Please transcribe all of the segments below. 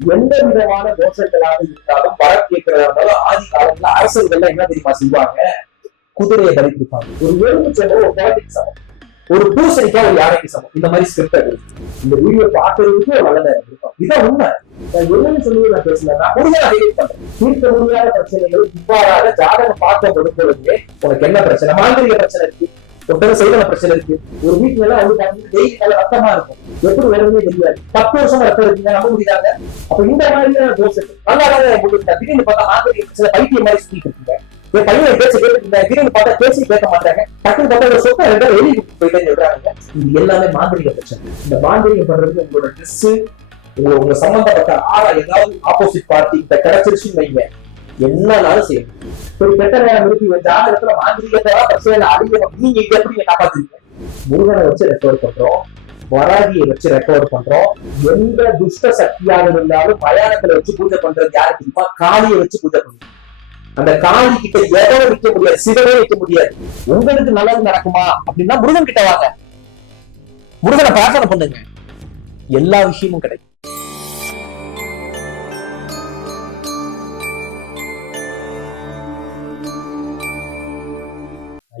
எந்த விதமான தோஷங்களாக இருந்தாலும் வரம் கேட்கிறதா இருந்தாலும் ஆதி காலத்துல அரசர்கள் என்ன தெரியுமா செய்வாங்க? குதிரையை பலி கொடுப்பாங்க. ஒரு எலுமிச்சம்பழம் ஒரு குழந்தைக்கு சமம், ஒரு பூசணிக்கா ஒரு யானைக்கு சமம். இந்த மாதிரி ஸ்கிரிப்ட் இருக்கு. இந்த வீடியோ பார்க்கறதுக்கு ஒரு நல்ல இருக்கும். இதான் உண்மை. என்னன்னு சொல்லி நான் பேசலன்னா முடியாத தீர்க்க முடியாத பிரச்சனைகள் இவ்வாறாக ஜாதகம் பார்க்க கொடுப்பதே உனக்கு என்ன பிரச்சனை? மாந்திரிக பிரச்சனை இருக்கு, ஒருத்தர் செய்தன பிரச்சனை இருக்கு. ஒரு வீட்டுல எல்லாம் வந்து டெய்லி நல்ல ரத்தமா இருக்கும், எப்படி வருதுன்னே தெரியாது. 10 வருஷமா ரத்தம் இருக்குங்க, நம்ப முடியாங்க. அப்ப இந்த மாதிரியான தோஷம் நல்லா உங்களுக்கு திடீர்னு பார்த்தா மாந்திரிக பிரச்சனை பைத்தியம் மாதிரி சுத்திட்டு இருக்கீங்க. என் பையன் பேச்சு கேட்டுருந்தேன், திடீர்னு பார்த்தா பேச்சு கேட்க மாட்டாங்க, டக்குனு பார்த்தா ஒரு சொத்தை ரெண்டு வெளியே போயிட்டேன்னு சொல்றாங்க. இது எல்லாமே மாந்திரிக பிரச்சனை. இந்த மாந்திரிகம் பண்றதுக்கு உங்களோட ட்ரெஸ், உங்க சம்பந்தப்பட்ட ஆளா ஏதாவது ஆப்போசிட் பார்ட்டி கிட்ட கிடைச்சிருச்சுன்னு வைங்க, என்னன்னாலும் செய்யும். ஒரு கெட்ட நேரம் இருக்கு, ஜாதகத்துல மாந்திரிகத்தா பிரச்சனை அடிக்க நீங்க இங்க எப்படி காப்பாத்துறீங்க? முருகனை வச்சு ரெக்கவர் பண்றோம், வராகியை வச்சு ரெக்கவர் பண்றோம். எந்த துஷ்ட சக்தியாக இருந்தாலும் மயானத்துல வச்சு பூஜை பண்றது யாரு தெரியுமா? காளியை வச்சு பூஜை பண்றோம். அந்த காளி கிட்ட எவரும் வைக்க முடியாது, சிவனே வைக்க முடியாது. உங்களுக்கு நல்லது நடக்குமா அப்படின்னா முருகன் கிட்ட வாங்க, முருகனை பிரார்த்தனை பண்ணுங்க, எல்லா விஷயமும் கிடைக்கும்.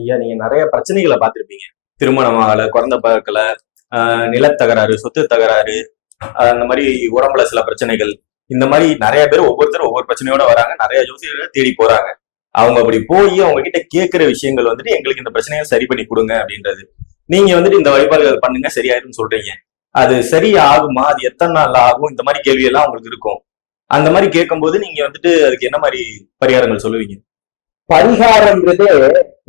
ஐயா, நீங்க நிறைய பிரச்சனைகளை பார்த்திருப்பீங்க. திருமணமாகல, குழந்தை பிறக்கல, நிலத்தகராறு, சொத்து தகராறு, அந்த மாதிரி உடம்புல சில பிரச்சனைகள், இந்த மாதிரி நிறைய பேர் ஒவ்வொருத்தரும் ஒவ்வொரு பிரச்சனையோட வராங்க. நிறைய ஜோசியர்களை தேடி போறாங்க. அவங்க அப்படி போய் அவங்க கிட்ட கேட்கிற விஷயங்கள் வந்துட்டு எங்களுக்கு இந்த பிரச்சனையை சரி பண்ணி கொடுங்க அப்படின்றது. நீங்க வந்துட்டு இந்த வழிபாடுகள் பண்ணுங்க சரியாயிருன்னு சொல்றீங்க. அது சரி ஆகுமா? அது எத்தனை நாள் ஆகும்? இந்த மாதிரி கேள்வி எல்லாம் உங்களுக்கு இருக்கும். அந்த மாதிரி கேட்கும்போது நீங்க வந்துட்டு அதுக்கு என்ன மாதிரி பரிகாரங்கள் சொல்லுவீங்க? பரிகாரம்ன்றதே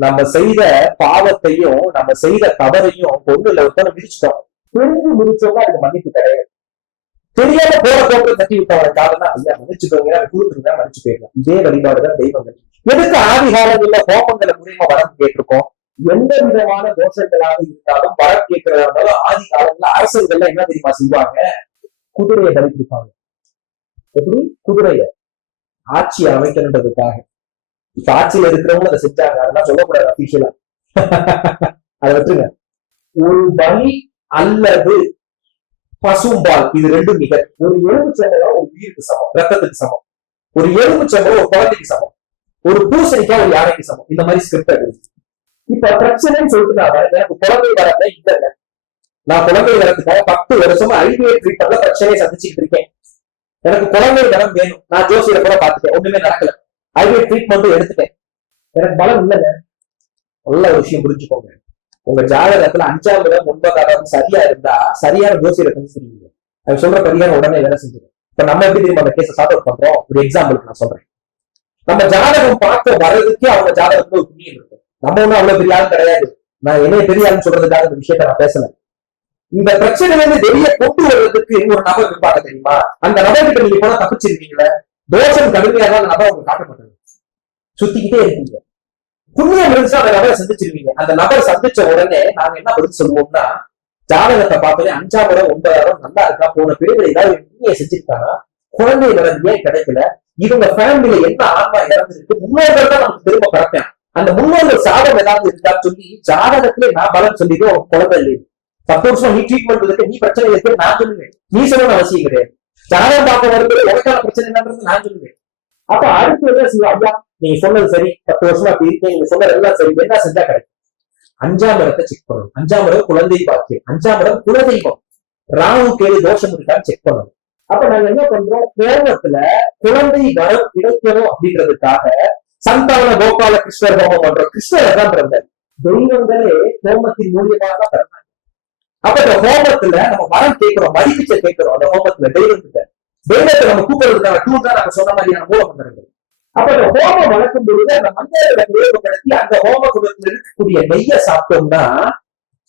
நம்ம செய்த பாவத்தையும் நம்ம செய்த தவறையும் பொண்ணுல ஒருத்தனை விரிச்சிட்டோம். தெரிஞ்சு முடிச்சோம்னா அதுக்கு மன்னிப்பு கிடையாது. தெரியாம போற போட்டு தட்டி விட்டவனுக்காக தான் ஐயா மன்னிச்சுக்கோங்க, கொடுத்துருங்க, மன்னிச்சு போயிடலாம். இதே வழிபாடுதான் தெய்வங்கள். எதுக்கு ஆதி காலங்கள்ல ஹோமங்களை மூலியமா வரம் கேட்டிருக்கோம்? எந்த விதமான தோஷங்களாக இருந்தாலும் வரம் கேட்கிறதா இருந்தாலும் ஆதி காலங்கள்ல அரசர்கள் என்ன தெரியுமா செய்வாங்க? குதிரையை பலி கொடுப்பாங்க. எப்படி? குதிரைய ஆட்சி அமைக்கணுன்றதுக்காக. இப்ப ஆட்சியில இருக்கிறவங்க அதை செஞ்சாங்க, அதெல்லாம் சொல்லக்கூடாது அபிஷியலா. அதை வச்சுங்க. ஒரு பலி அல்லது பசும்பால், இது ரெண்டும் மிக. ஒரு எலுமிச்சம்பழம் ஒரு உயிருக்கு சமம், ரத்தத்துக்கு சமம். ஒரு எலுமிச்சம்பழம் ஒரு குழந்தைக்கு சமம், ஒரு பூசணிக்கா ஒரு யானைக்கு சமம். இந்த மாதிரி ஸ்கிரிப்ட் இருக்கு. இப்ப பிரச்சனைன்னு சொல்லிட்டு எனக்கு குழந்தை வரல இல்ல, நான் குழந்தை வரத்துக்காக 10 வருஷமா ஐவிஎஃப் ட்ரீட்மெண்ட்ல பிரச்சனையை சந்திச்சுட்டு இருக்கேன். எனக்கு குழந்தை வரம் வேணும், நான் ஜோசியரை கூட பார்த்துட்டேன், ஒண்ணுமே நடக்கல. ஐவிஎஃப் ட்ரீட்மெண்ட்டும் எடுத்துட்டேன், எனக்கு பலம் இல்லைங்க. நல்ல ஒரு விஷயம் புரிஞ்சுக்கோங்க. உங்க ஜாதகத்துல 5ஆம் இடம் 9ஆம் இடம் சரியா இருந்தா சரியான ஜோசியரை கணிச்சிருக்கீங்க. அது சொல்ற பரிகாரம் உடனே வேலை செஞ்சிடும். இப்ப நம்ம எப்படி தெரியுமா அந்த கேஸை சார்ட் அவுட் பண்றோம்? ஒரு எக்ஸாம்பிளுக்கு நான் சொல்றேன். நம்ம ஜாதகம் பார்க்க வர்றதுக்கே அவங்க ஜாதகத்துல ஒரு புண்ணியம் இருக்கும். நம்ம ஒண்ணும் அவ்வளவு பெரிய ஆள் கிடையாது. நான் என்ன பெரிய ஆளுன்னு சொல்றதுக்காக இந்த விஷயத்த நான் பேசல. இந்த பிரச்சனையில இருந்து வெளியே கொண்டு வர்றதுக்கு ஒரு நபர் இருப்பாங்க தெரியுமா? அந்த நபர்கிட்ட நீங்க போனா தப்பிச்சிருக்கீங்களே, தோஷம் கடுமையாக அந்த நபர் உங்களுக்கு காட்ட மாட்டாங்க, சுத்திக்கிட்டே இருக்கீங்க. புண்ணியம் இருந்துச்சு அந்த நபரை சந்திச்சிருவீங்க. அந்த நபர் சந்திச்ச உடனே நாங்க என்ன பதில் சொல்லுவோம்னா, ஜாதகத்தை பார்த்தோன்னே 5ஆம் இடம் 9ஆம் இடம் நல்லா இருக்கா, போன பிரிவில் ஏதாவது புண்ணியம் செஞ்சிருக்காங்க, குழந்தை வரம் ஏன் கிடைக்கல, இவங்க ஃபேமிலியில என்ன ஆன்மா இறந்துருக்கு, முன்னோர்கள் தான் நமக்கு திரும்ப பிறப்பேன், அந்த முன்னோர்கள் சாதம் ஏதாவது இருக்கான்னு சொல்லி ஜாதகத்திலே நான் பலன் சொல்லிட்டு உங்க குழந்தை இல்லை. 10 வருஷம் நீ ட்ரீட்மெண்ட் இருக்கு, நீ பிரச்சனை இருக்கு நான் சொல்லுவேன். நீ சொல்லணும்னு அவசியம் கிடையாது. ஜாதகம் பார்க்க வரும்போது உனக்கான பிரச்சனை என்னன்றது நான் சொல்லுவேன். அப்ப அடுத்து என்ன செய்வோம்? ஐயா நீங்க சொன்னது சரி, 10 வருஷமா அப்படி இருக்கீங்க, நீங்க சொன்னது எல்லாம் சரி, என்ன செஞ்சா கிடைக்கும்? 5ஆம் இடத்தை செக் பண்ணணும். 5ஆம் இடம் குழந்தை பாக்கியம், 5ஆம் இடம் குலதெய்வம், ராகு கேது தோஷம் இருக்கான்னு செக் பண்ணணும். அப்ப நாங்க என்ன பண்றோம்? கோபத்துல குழந்தை வரம் கிடைக்கணும் அப்படின்றதுக்காக சந்தான கோபால கிருஷ்ணர் ஹோமம் பண்றோம். கிருஷ்ணர் தான் பிறந்தார், தெய்வங்களே ஹோமத்தின் மூலியமாக தான் பிறந்தாங்க. அப்ப இந்த ஹோமத்துல நம்ம வரம் கேட்கிறோம், மதிப்பிச்ச கேட்கிறோம். அந்த ஹோமத்துல தெய்வத்தை நம்ம கூப்பிடுறதுக்கான டூல் தான் நம்ம சொன்ன மாதிரியான மூல மந்திரங்கள். அப்ப இந்த ஹோமம் வளர்க்கும் பொழுது அந்த மந்திரங்களை பிரயோகப்படுத்தி அந்த ஹோம குடத்தில் இருக்கக்கூடிய நெய்ய சாப்பிட்டோம்னா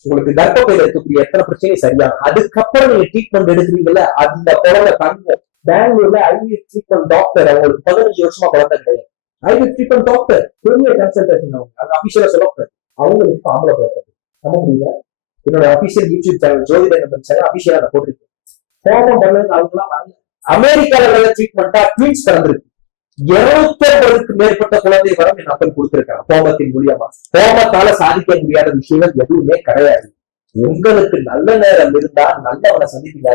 உங்களுக்கு கர்ப்பப்பையில இருக்கக்கூடிய எத்தனை பிரச்சனையும் சரியாகும். அதுக்கப்புறம் நீங்க ட்ரீட்மெண்ட் எடுக்கிறீங்கல்ல, அந்த குழந்தை தங்கும். பெங்களூர்ல ஐவிஎஃப் ட்ரீட்மெண்ட் டாக்டர், அவங்களுக்கு 15 வருஷமா குழந்தை கிடையாது. ஐவிஎஃப் ட்ரீட்மெண்ட் டாக்டர் பெரிய கன்சல்டேஷன், அவங்க அது அபிஷியலா சொல்லக்கூடாது. அவங்களுக்கு ஆம்பளை குழந்தை நம்ப முடியல. என்னோட அபிஷியல் யூடியூப் சேனல் ஜோதிட சேனல் அபிஷியலா நான் போட்டிருக்கேன். ஹோமம் பண்ணது அவங்கலாம் வரல. அமெரிக்கால ட்ரீட்மெண்டா ட்வின்ஸ் பிறந்திருக்கு. 250க்கு மேற்பட்ட குழந்தை வரம் என் அப்பன் கொடுத்திருக்காங்க ஹோமத்தின் மூலியமா. ஹோமத்தால சாதிக்க முடியாத விஷயங்கள் எதுவுமே கிடையாது. உங்களுக்கு நல்ல நேரம் இருந்தா நல்லவனை சந்திப்பீங்க.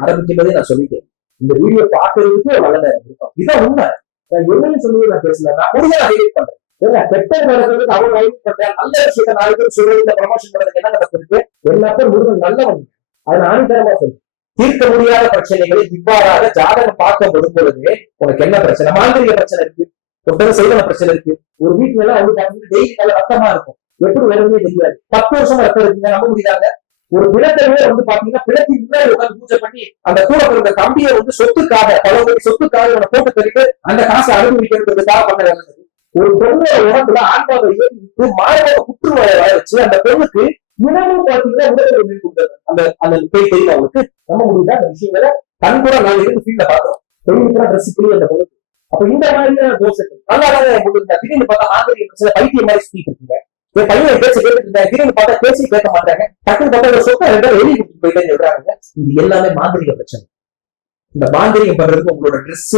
ஆரம்பிக்கும் போதே நான் சொல்லிட்டேன், இந்த வீடியோ பாக்குறதுக்கு நல்ல நேரம் இருக்கும். இதான் உண்மை. நான் என்னன்னு சொல்லி நான் பேசல, நான் முடிஞ்ச ஹைலைட் பண்றேன். ஏன்னா கெட்ட நடக்கிறதுக்கு அவங்க ஹைலைட் பண்றேன், நல்ல விஷயத்த 4 பேர் சொல்றது, இந்த ப்ரமோஷன் பண்றதுக்கு என்ன நடப்பு இருக்கு? எல்லாத்தையும் முருகன் நல்லவன். அதை நான் ஆணித்தரமா சொல்றேன். தீர்க்க முடியாத பிரச்சனைகளை இவ்வாறாக ஜாதகம் பார்க்க பொழுது உனக்கு என்ன பிரச்சனை? மாந்திரிக பிரச்சனை இருக்கு, ஒருத்தர் செய்வன பிரச்சனை இருக்கு. ஒரு வீட்டுல எல்லாம் வந்து பாத்தீங்கன்னா டெய்லி நல்ல ரத்தமா இருக்கும், எப்படி வரும்னே தெரியாது. 10 வருஷமா ரத்தம் இருக்குங்க, நம்ப முடியாத ஒரு பிணத்தவே வந்து பாத்தீங்கன்னா பிணத்தின் முன்னாடி உட்காந்து பூஜை பண்ணி அந்த கூட பிறந்த தம்பியை வந்து சொத்துக்காக, பல கோடி சொத்துக்காக இவனை போட்டு தள்ளிட்டு அந்த காசை அனுபவிக்கிறதுக்காக பண்ண வேலை. ஒரு பெண்ணோட உடம்புல ஆன்மாவை ஏறி விட்டு மாணவ புற்றுநோயை வர வச்சு அந்த பெண்ணுக்கு இனமும் பாத்தீங்கன்னா உடல் கொடுத்தது. அந்த அந்த பேய் தெரியும் அவங்களுக்கு. நம்ப முடியுதா அந்த விஷயங்களை? கண் கூட நாங்க இருந்து ஃபீல்ட பாக்குறோம். பெண்ணுக்கு ட்ரெஸ் புள்ளி அந்த பொழுது. அப்ப இந்த மாதிரியான தோஷங்கள் நல்லாதான் உங்களுக்கு திடீர்னு பார்த்தா மாந்திரிக பிரச்சனை பைத்தியம் மாதிரி சுத்திட்டு இருக்குங்க. என் பையன் பேச்சு கேட்டுட்டு இருந்தேன், திடீர்னு பார்த்தா பேசி கேட்க மாட்டாங்க, டக்குனு பார்த்தா ஒரு சொத்தை 2 வெளியே கொடுத்து போயிட்டேன்னு சொல்றாங்க. இது எல்லாமே மாந்திரிக பிரச்சனை. இந்த மாந்திரிகம் பண்றதுக்கு உங்களோட ட்ரெஸ்,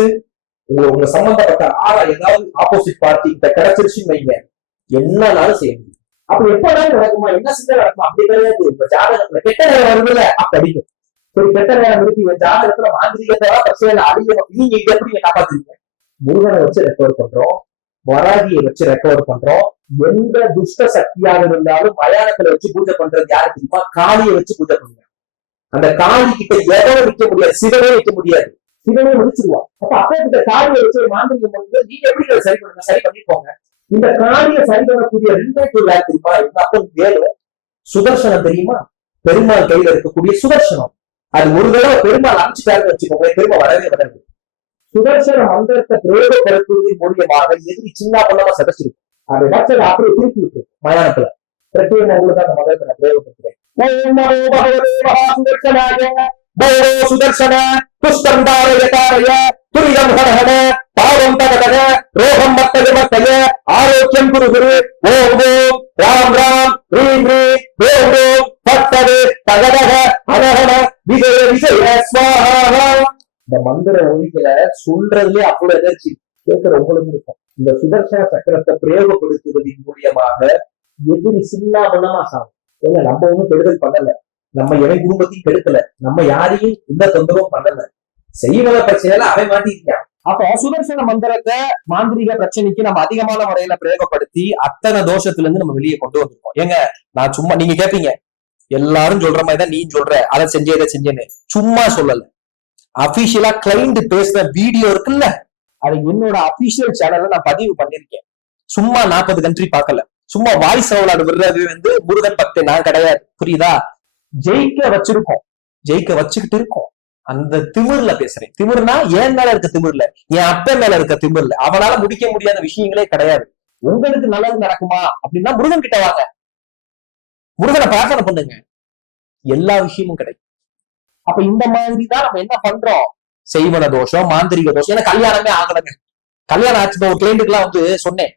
உங்க சம்பந்தப்பட்ட ஆளா ஏதாவது ஆப்போசிட் பார்ட்டி கிட்ட கிடைச்சிருச்சுன்னு வைங்க, என்னன்னாலும் செய்ய முடியும். அப்ப எப்பதான் நடக்குமா, என்ன செஞ்சா நடக்குமா? அப்படி கிடையாது. இப்ப ஜாதகத்துல கெட்ட நேரம் வருதுல, அப்ப அடிக்கும். சரி, கெட்ட நேரம் இருக்கு, இவன் ஜாதகத்துல மாந்திரிகத்தை பிரச்சனை அடிக்கணும், நீங்க இங்க எப்படி காப்பாத்துறீங்க? முருகனை வச்சு ரெக்கவர் பண்றோம், வராகியை வச்சு ரெக்கவர் பண்றோம். எந்த துஷ்ட சக்தியாக இருந்தாலும் மயானத்துல வச்சு பூஜை பண்றது யாரு தெரியுமா? காளியை வச்சு பூஜை பண்ணுங்க. அந்த காளி கிட்ட எதவும் வைக்க முடியாது, சிவனே வைக்க முடியாது, சிவனே முடிச்சிருவான். அப்ப அப்பா கிட்ட காளியை வச்சு மாந்திரிகம் பண்ணும்போது நீங்க எப்படி சரி பண்ணுங்க? சரி பண்ணிப்போங்க. இந்த காளியை சரி பண்ணக்கூடிய 2 பேர் யாரு தெரியுமா? இந்த அப்பன் வேலு, சுதர்சனம் தெரியுமா? பெருமாள் கையில இருக்கக்கூடிய சுதர்சனம். அது ஒரு தடவை பெருமாள் அமைச்சுட்டாருன்னு வச்சுக்கோங்க, பெருமாள் வரவே வராது. சுதர்சன மந்திரத்தை பிரயோகப்படுத்துவதன் மூலியமாக எதிரி சின்ன பண்ணாம சதச்சிருக்கும். அதை வச்சதை அப்படியே திருப்பி விட்டு மயானத்துல பிரத்யேக உங்களுக்கு அந்த மந்திரத்தை நான் பிரயோகப்படுத்துறேன். சுதர்சன துஷ்டந்தாரய துரிதம் ஹரஹர பாவம் தகதக ரோகம் மத்தக மத்தக ஆரோக்கியம் குரு குரு ஓம் ஓம் ராம் ராம் ரீம் ரீம் ஓம் ஓம் பத்தது தகதக ஹரஹர விஜய விஜய ஸ்வாஹா. இந்த மந்திர ஒலிகளை சொல்றதுலயே அவ்வளவு எதிர்ச்சி கேட்கிற உங்களுக்கு இருக்கும். இந்த சுதர்சன சக்கரத்தை பிரயோகப்படுத்துவதன் மூலியமாக எதிரி சின்னாபனமா சாகும். ஏங்க நம்ம ஒண்ணும் கெடுதல் பண்ணல, நம்ம எவன் குடும்பத்தையும் கெடுக்கல, நம்ம யாரையும் எந்த தொந்தரவும் பண்ணல, செய்வன பிரச்சனையில அவன் மாட்டிருக்கான். அப்ப சுதர்சன மந்திரத்தை மாந்திரிக பிரச்சனைக்கு நம்ம அதிகமான முறையில பிரயோகப்படுத்தி அத்தனை தோஷத்துல இருந்து நம்ம வெளியே கொண்டு வந்திருக்கோம். ஏங்க நான் சும்மா, நீங்க கேட்பீங்க எல்லாரும் சொல்ற மாதிரிதான் நீ சொல்ற, அதை செஞ்சே இதை செஞ்சேன்னு சும்மா சொல்லல. அபிஷியலா கிளைண்ட் பேசுற வீடியோ இருக்குல்ல, அது என்னோட அபிஷியல் சேனல்ல நான் பதிவு பண்ணிருக்கேன். சும்மா 40 கண்ட்ரி பார்க்கல, சும்மா வாய்ஸ் அவுட் விடுறது வந்து முருகன் பக்தி நான் கிடையாது, புரியுதா? ஜெயிக்க வச்சிருக்கோம், ஜெயிக்க வச்சுக்கிட்டு இருக்கோம். அந்த திமிர்ல பேசுறேன். திமிர்னா என் மேல இருக்க திமிர்ல, என் அப்பா மேல இருக்க திமிர்ல. அவனால முடிக்க முடியாத விஷயங்களே கிடையாது. உங்களுக்கு நல்லது நடக்குமா அப்படின்னா முருகன் கிட்ட வாங்க, முருகனை பிரார்த்தனை பண்ணுங்க, எல்லா விஷயமும் கிடைக்கும். அப்ப இந்த மாதிரிதான் நம்ம என்ன பண்றோம்? செய்வன தோஷம், மாந்திரிக தோஷம். ஏன்னா கல்யாணமே ஆகலைங்க. கல்யாணம் ஆச்சு. ஒரு கிளைண்ட்டுக்கு எல்லாம் வந்து சொன்னேன்,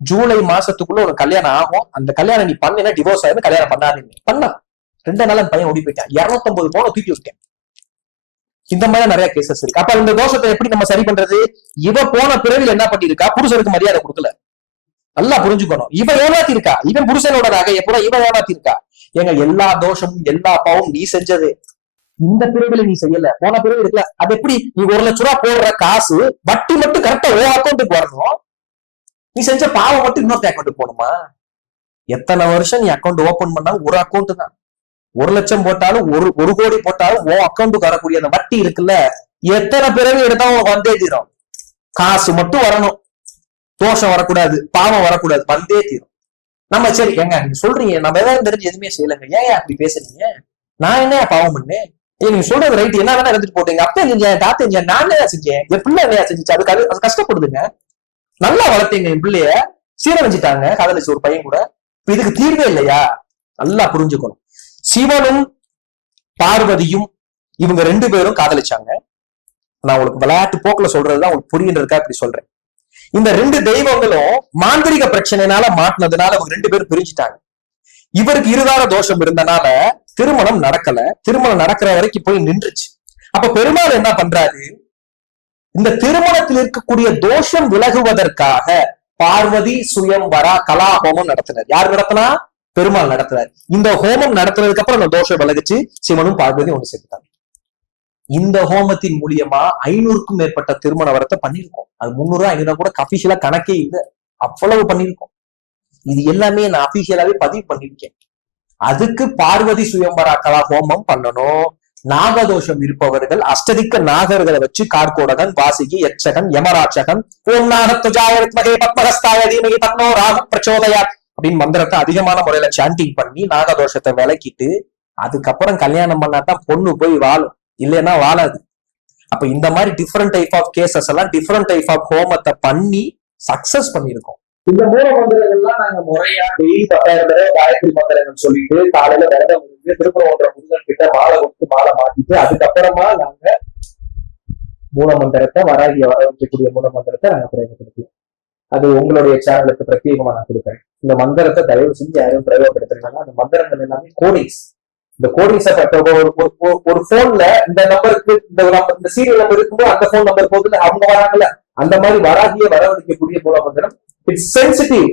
ஜூலை மாசத்துக்குள்ள ஒரு கல்யாணம் ஆகும், அந்த கல்யாணம் நீ பண்ணா டிவோர்ஸ் ஆயிருந்து கல்யாணம் பண்ணாதீங்க. பண்ணா 2 நாள் பையன் ஓடி போயிட்டான், 250 பவுன் தூக்கி விட்டேன். இந்த மாதிரி நிறைய கேசஸ் இருக்கு. அப்ப இந்த தோஷத்தை எப்படி நம்ம சரி பண்றது? இவ போன பிறகு என்ன பண்ணிருக்கா? புருஷனுக்கு மரியாதை கொடுக்கல. நல்லா புரிஞ்சுக்கணும். இவ ஏமாத்தி இருக்கா, இவன் புருஷனோட நகையை கூட இவன் ஏமாத்தி இருக்கா. ஏங்க எல்லா தோஷமும் எல்லா பாவமும் நீ செஞ்சது, இந்த பிரிவுல நீ செய்யல, போன பிரிவு இருக்குல்ல. அது எப்படி? நீ 1 லட்சம் ரூபாய் போடுற காசு வட்டி மட்டும் கரெக்டா ஒரு அக்கௌண்ட்டுக்கு வரணும், நீ செஞ்ச பாவம் மட்டும் இன்னொரு அக்கௌண்ட்டுக்கு போகணுமா? எத்தனை வருஷம் நீ அக்கௌண்ட் ஓபன் பண்ணாலும் ஒரு அக்கௌண்ட் தான். 1 லட்சம் போட்டாலும் 1 கோடி போட்டாலும் உன் அக்கௌண்ட்டுக்கு வரக்கூடிய அந்த வட்டி இருக்குல்ல, எத்தனை பிறகு எடுத்தாலும் வந்தே தீரும். காசு மட்டும் வரணும், தோஷம் வரக்கூடாது, பாவம் வரக்கூடாது, வந்தே தீரும். நம்ம சரி ஏங்க நீங்க சொல்றீங்க நம்ம ஏதாவது தெரிஞ்சு எதுவுமே செய்யலைங்க, ஏன் அப்படி பேசுறீங்க? நான் என்ன பாவம் பண்ணேன்? நீங்க சொல்றது ரைட், என்ன வேணா எடுத்துட்டு போட்டீங்க, அப்ப செஞ்சேன், தாத்தா செஞ்சேன், நான் என்ன செஞ்சேன், என் பிள்ளை என்ன செஞ்சுச்சு, அது கஷ்டப்படுதுங்க. நல்லா வளர்த்தீங்க, என் பிள்ளைய சீரழிஞ்சிட்டாங்க, காதலிச்சு ஒரு பையன் கூட. இப்ப இதுக்கு தீர்வே இல்லையா? நல்லா புரிஞ்சுக்கணும். சிவனும் பார்வதியும் இவங்க 2 பேரும் காதலிச்சாங்க. நான் உங்களுக்கு விளையாட்டு போக்குல சொல்றதுதான் உங்களுக்கு புரியுன்றதுக்காக இப்படி சொல்றேன். இந்த 2 தெய்வங்களும் மாந்திரிக பிரச்சனைனால மாட்டினதுனால அவங்க 2 பேரும் பிரிஞ்சுட்டாங்க. இவருக்கு இருதார தோஷம் இருந்தனால திருமணம் நடக்கல. திருமணம் நடக்கிற வரைக்கும் போய் நின்றுச்சு. அப்ப பெருமாள் என்ன பண்றாரு? இந்த திருமணத்தில் இருக்கக்கூடிய தோஷம் விலகுவதற்காக பார்வதி சுயம்வரா கலா ஹோமம் நடத்தினார். யார் நடத்தினா? பெருமாள் நடத்துறாரு. இந்த ஹோமம் நடத்துறதுக்கு அப்புறம் அந்த தோஷம் விலகுச்சு, சிவனும் பார்வதியும் ஒண்ணு சேர்த்துட்டாங்க. இந்த ஹோமத்தின் மூலியமா 500க்கும் மேற்பட்ட திருமண வரத்தை பண்ணிருக்கோம். அது 300 500 கூட அபிஷியலா கணக்கே இல்லை, அவ்வளவு பண்ணிருக்கோம். இது எல்லாமே நான் அபிஷியலாவே பதிவு பண்ணிருக்கேன். அதுக்கு பார்வதி சுயம்பரா கலா ஹோமம் பண்ணணும். நாகதோஷம் இருப்பவர்கள் அஷ்டதிக்க நாகர்களை வச்சு கார்கோடகன், வாசிகி, யட்சகன், யமராட்சகன், ஓம் நாகத்வஜாய வித்மஹே பத்மஹஸ்தாய தீமஹி தன்னோ ராகு பிரச்சோதயாத் அப்படின்னு மந்திரத்தை அதிகமான முறையில சாண்டிங் பண்ணி நாகதோஷத்தை விலக்கிட்டு அதுக்கப்புறம் கல்யாணம் பண்ணாதான் பொண்ணு போய் வாழும், இல்லைன்னா வாழாது. அப்ப இந்த மாதிரி டிஃப்ரெண்ட் டைப் ஆஃப் கேசஸ் எல்லாம் டிஃப்ரெண்ட் டைப் ஆஃப் ஹோமத்தை பண்ணி சக்சஸ் பண்ணிருக்கோம். இந்த மூல மந்திரங்கள்லாம் நாங்க முறையா டெய்லி 10,000 தடவை காயத்ரி மந்திரங்கள் சொல்லிட்டு காலையில விரதம் இருந்து திருப்பரங்குன்ற முருகன் கிட்ட மாலை கொடுத்து மாலை மாட்டிட்டு அதுக்கப்புறமா நாங்க மூல மந்திரத்தை வராகிய வர வைக்கக்கூடிய மூல மந்திரத்தை நாங்க பிரயோகப்படுத்துவோம். அது உங்களுடைய சேனலுக்கு பிரத்யேகமா நான் கொடுக்குறேன். இந்த மந்திரத்தை தயவு செஞ்சு யாரும் பிரயோகப்படுத்துறீங்கன்னா அந்த மந்திரங்கள் எல்லாமே கோடிங்ஸ். இந்த கோடிங்ஸை ஒரு போன்ல இந்த நம்பருக்கு இந்த சீரியல் நம்பர் இருக்கும்போது அந்த போன் நம்பர் போகுது அவங்க வராங்கல்ல, அந்த மாதிரி வராகிய வரவழைக்கக்கூடிய மூல மந்திரம். It's sensitive.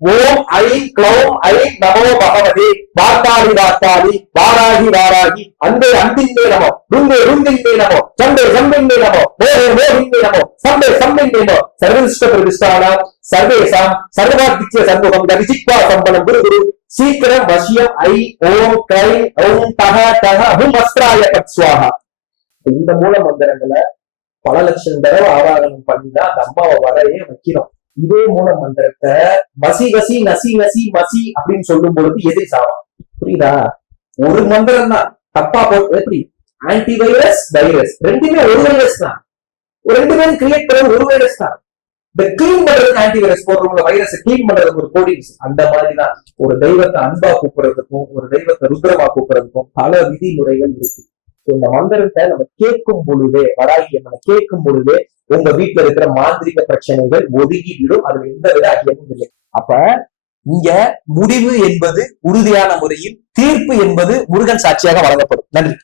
ஓம் ஐ க்ளௌம் ஐ நமோ பகவதே வார்த்தாளி வார்த்தாளி வாராகி வாராகி அன்பே அன்பின்மே நமோ ருந்தே ருந்தின்மே நமோ சண்டே சம்பின்மே நமோ மோகே மோகின்மே நமோ சம்பே சம்பின்மே நமோ சர்வதிஷ்ட பிரதிஷ்டானாம் சர்வேசாம் சர்வாதித்ய சண்முகம் தரிசிக்வா சம்பளம் குரு குரு சீக்கிரம் வசியம் ஐ ஓம் கை ஓம் தக தக ஹும் அஸ்திராய பத்ஸ்வாஹா. இந்த மூல மந்திரங்களை பல லட்சம் தடவை ஆராதனம் பண்ணிதான் அந்த அம்மாவை வரையே வைக்கிறோம். இதே மூல மந்திரத்தை வசி வசி நசி நசி மசி அப்படின்னு சொல்லும் பொழுது எதிரி சாவம். புரியுதா? ஒரு மந்திரம் தான் தப்பா போட்டு எப்படி ஆன்டி வைரஸ் வைரஸ் ரெண்டுமே ஒரு வைரஸ் தான், ரெண்டு பேரும் கிரியேட் பண்றது ஒரு வைரஸ் தான். இந்த கிளீன் பண்றதுக்கு ஆன்டி வைரஸ் போடுறவங்க வைரஸ் கிளீன் பண்றதுக்கு ஒரு கோடிங்ஸ். அந்த மாதிரிதான் ஒரு தெய்வத்தை அன்பா கூப்பிடுறதுக்கும் ஒரு தெய்வத்தை ருத்ரமா கூப்பிடுறதுக்கும் பல விதிமுறைகள் இருக்கு. இந்த மந்திரத்தை நம்ம கேட்கும் பொழுதே வராகி நம்ம கேட்கும் பொழுதே உங்க வீட்டுல இருக்கிற மாந்திரிக பிரச்சனைகள் ஒதுங்கி விடும். அதுல எந்த வித ஐயமும் இல்லை. அப்ப இங்க முடிவு என்பது உறுதியான முறையில், தீர்ப்பு என்பது முருகன் சாட்சியாக வழங்கப்படும். நன்றி.